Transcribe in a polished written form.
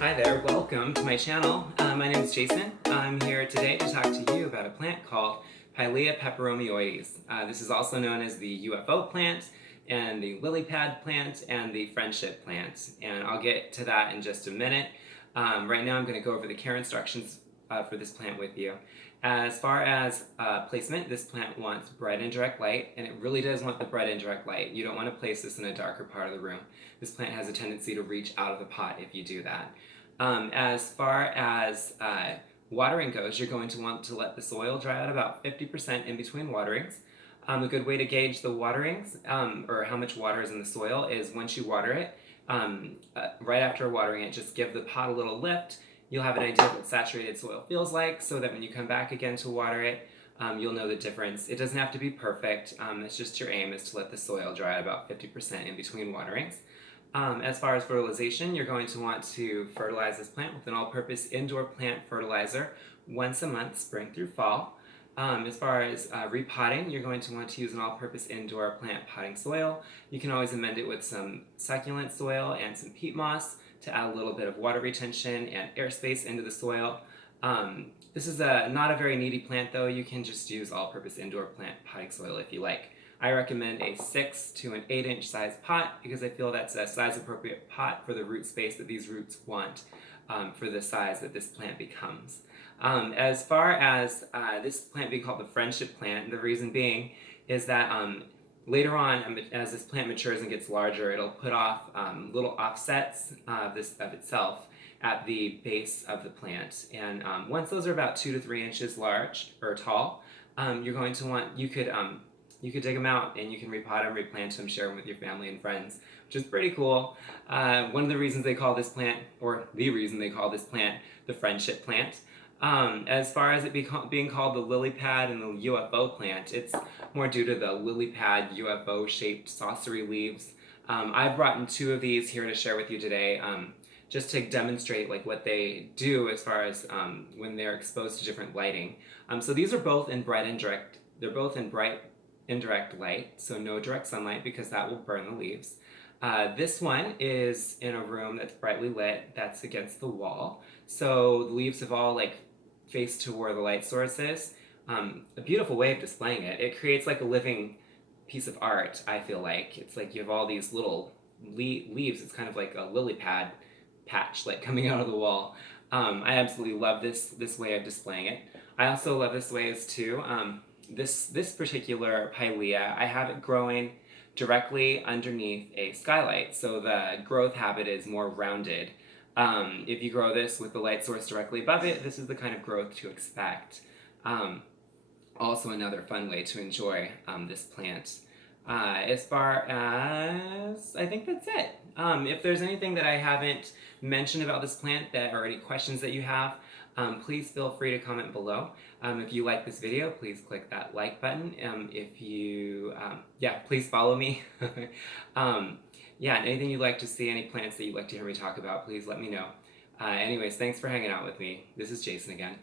Hi there, welcome to my channel. My name is Jason. I'm here today to talk to you about a plant called Pilea peperomiodes. This is also known as the UFO plant and the lily pad plant and the friendship plant. And I'll get to that in just a minute. Right now I'm going to go over the care instructions for this plant with you. As far as placement, this plant wants bright and direct light, and it really does want the bright and direct light. You don't want to place this in a darker part of the room. This plant has a tendency to reach out of the pot if you do that. As far as watering goes, you're going to want to let the soil dry out about 50% in between waterings. A good way to gauge the waterings, or how much water is in the soil, is once you water it, right after watering it, just give the pot a little lift. You'll have an idea of what saturated soil feels like, so that when you come back again to water it, you'll know the difference. It doesn't have to be perfect. It's just your aim is to let the soil dry out about 50% in between waterings. As far as fertilization, you're going to want to fertilize this plant with an all-purpose indoor plant fertilizer once a month, spring through fall. As far as repotting, you're going to want to use an all-purpose indoor plant potting soil. You can always amend it with some succulent soil and some peat moss to add a little bit of water retention and airspace into the soil. This is not a very needy plant though. You can just use all-purpose indoor plant potting soil if you like. I recommend a 6 to an 8-inch size pot because I feel that's a size appropriate pot for the root space that these roots want for the size that this plant becomes. As far as this plant being called the friendship plant, the reason being is that later on, as this plant matures and gets larger, it'll put off little offsets of itself at the base of the plant. And once those are about 2 to 3 inches large or tall, you're going to want, you could dig them out and you can repot them, replant them, share them with your family and friends, which is pretty cool. One of the reasons they call this plant, or the reason they call this plant, the friendship plant. As far as it being called the lily pad and the UFO plant, it's more due to the lily pad UFO shaped saucery leaves. I've brought in 2 of these here to share with you today, just to demonstrate like what they do as far as when they're exposed to different lighting. So these are both in bright and direct. They're both in bright indirect light, so no direct sunlight because that will burn the leaves. This one is in a room that's brightly lit, that's against the wall, so the leaves have all like faced to where the light source is. A beautiful way of displaying it. It creates like a living piece of art, I feel like. It's like you have all these little leaves, it's kind of like a lily pad patch like coming out of the wall. I absolutely love this way of displaying it. I also love this way as too. This particular Pilea, I have it growing directly underneath a skylight, so the growth habit is more rounded. If you grow this with the light source directly above it, this is the kind of growth to expect. Also another fun way to enjoy this plant. As far as, I think that's it. If there's anything that I haven't mentioned about this plant or any questions that you have, please feel free to comment below. If you like this video, please click that like button. Please follow me. Anything you'd like to see, any plants that you'd like to hear me talk about, please let me know. Anyways, thanks for hanging out with me. This is Jason again.